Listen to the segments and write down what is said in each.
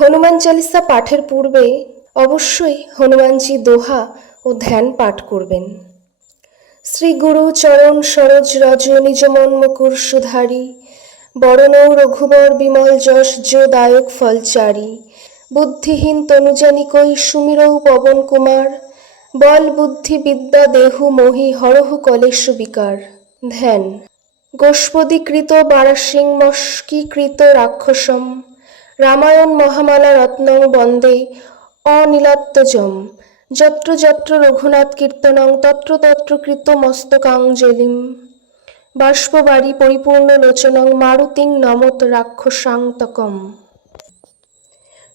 হনুমান চালিসা পাঠের পূর্বে অবশ্যই হনুমানজি দোহা ও ধ্যান পাঠ করবেন। শ্রী গুরু চরণ সরোজ রজ নিজ মন মুকুর সুধারি, বরণৌ রঘুবর বিমল যশ যো দায়ক ফলচারি, বুদ্ধিহীন তনুজানিকই সুমিরৌ পবন কুমার, বল বুদ্ধি বিদ্যা দেহু মোহি হরহু কলেশ বিকার। ধ্যান। গোষ্পদীকৃত বারাসিংমস্কীকৃত রাক্ষসম, রামায়ণ মহামালা রত্নং বন্দে অনীলাত্মজম, যত্র যত্র রঘুনাথ কীর্তনং তত্র তত্র কৃত মস্তকাঞ্জলিম, বাষ্পবারী পরিপূর্ণ লোচনং মারুতিং নমত রাক্ষসান্তকম।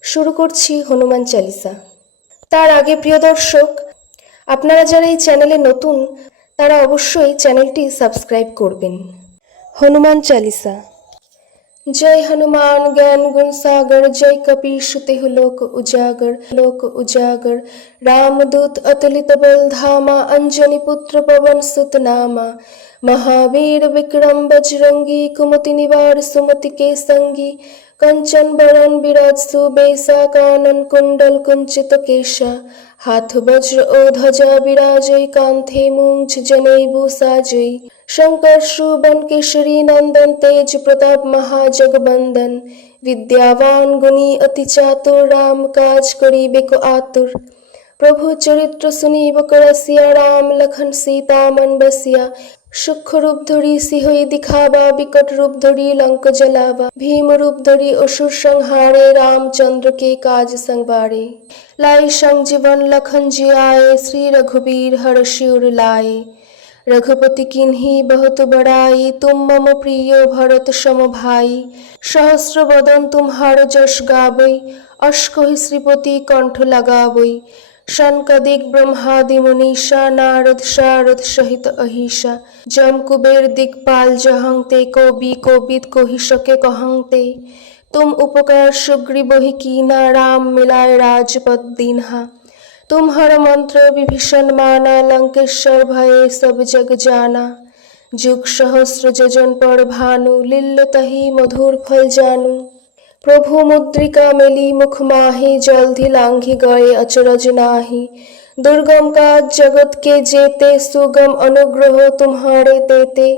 শুরু করছি হনুমান চালিসা। তার আগে প্রিয় দর্শক, আপনারা যারা এই চ্যানেলে নতুন তারা অবশ্যই চ্যানেলটি সাবস্ক্রাইব করবেন। হনুমান চালিসা। जय हनुमान ज्ञान गुण सागर, जय कपीश तिहु लोक उजागर, रामदूत अतुलित बल धामा, अंजनी पुत्र पवन सुत नामा, महावीर विक्रम बजरंगी, कुमति निवार सुमति के संगी, कंचन बरन विराज सुबेसा, कानन कुंडल कुंचित केशा, हाथ वज्र ओ ध्वजा विराजय, कांधे मूंछ जनेऊ साजय, शंकर सुवन केसरी नंदन, तेज प्रताप महाजगबंदन, विद्यावान गुणी अति चातुर, राम काज करिबे को आतुर, प्रभु चरित्र सुनिब करसिया, राम लखन सीता मन बसिया, सूक्ष्म रूप धरि सिंहई दिखावा, विकट रूप धरि लंक जलावा, भीम रूप धरि असुर संहारे, रामचंद्र के काज संवारे, लाई संजीवन लखन जियाए, श्री रघुबीर हरषि उर लाए, रघुपति किन्ही बहुत बड़ाई, तुम मम प्रिय भरत सम भाई, सहस्र बदन तुम्हार जस गावै, अस कहि श्रीपति कंठ लगावै, सनकादिक ब्रह्मादि मुनीषा, नारद सारद सहित अहिषा, जम कुबेर दिक्पाल जहं ते, कवि कोविद कोहि सके कहं ते, तुम उपकार सुग्रीवहि कीना, राम मिलाय राजपद दीन्हा, तुम्हार मंत्र विभीषण माना, लंकेश्वर भये सब जग जाना, जुग सहस्र जजन पर भानु, लील्यो तहि मधुर फल जानू, प्रभु मुद्रिका मेली मुख माहि, जल्दि लांघि गए अचरज नाहि, दुर्गम काज जगत के जेते, सुगम अनुग्रह तुम्हारे तेते,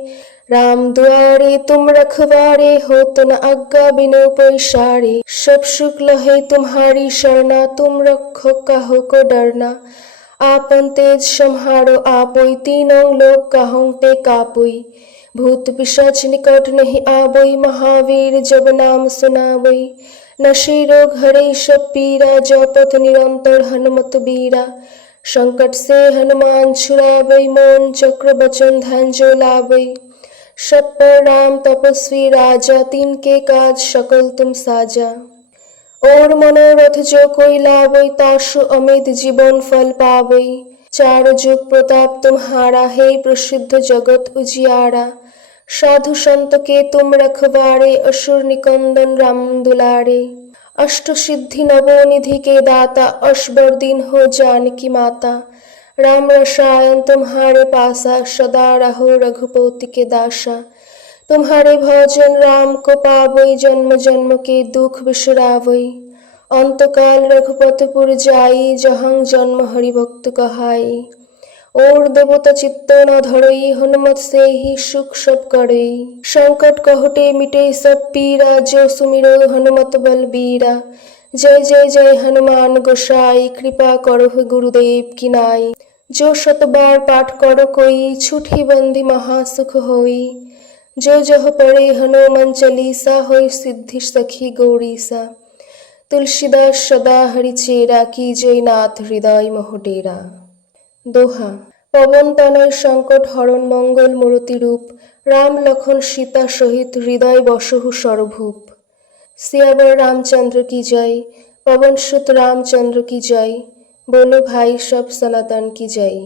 राम दुआरे तुम रखवारे, होत न आज्ञा बिनु पैसारे, सब सुख लहे तुम्हारी शरणा, तुम रखो काहू को डरना, आपन तेज सम्हारो आपै, तीनों लोक कहूँ ते कापुई, भूत पिशाच निकट नहीं आवै, महावीर जब नाम सुनावै, नशे रोग हरे सब पीरा, जपत निरंतर हनुमत बीरा, संकट से हनुमान छुड़ावै, मौन चक्र बचन ध्यान जो लावै, सब पर राम तपस्वी राजा, तिनके काज सकल तुम साजा, और मनोरथ जो कोई लावै, तासु अमित जीवन फल पावै, चार जुग प्रताप तुम्हारा, हे प्रसिद्ध जगत उजियारा, साधु संत के तुम रखवारे, असुर निकंदन राम दुलारे, अष्ट सिद्धि नवो निधि के दाता, असबर दिन हो जानकी माता, राम रसायन तुम्हारे पासा, सदा रहो रघुपति के दासा, तुम्हारे भजन राम को पावै, जन्म जन्म के दुख बिसरावै, अंतकाल रघुपतिपुर जाई, जहं जन्म हरि भक्त कहाई, और देवता चित्त न धरई, हनुमत से ही सुख सब करई, संकट कहटे मिटे सब पीरा, जो सुमिरो हनुमत बलबीरा, जय जय जय हनुमान गोसाई, कृपा करो गुरुदेव की नाई, जो शत बार पाठ करो कोई, छूटी बंदी महासुख होई, जो जह पढ़े हनुमान चालीसा, होई सिद्धि सखी गौरीसा, तुलसीदास सदा हरिचेरा, की जय नाथ हृदय मोह डेरा। दोहा। पवन तनय संकट हरण मंगल मूर्ति रूप, राम लखन सीता सहित हृदय बसहु सर्वभूप, सियावर रामचंद्र की जय, पवन सुत रामचंद्र की जय, बोलो भाई सब सनातन की जय।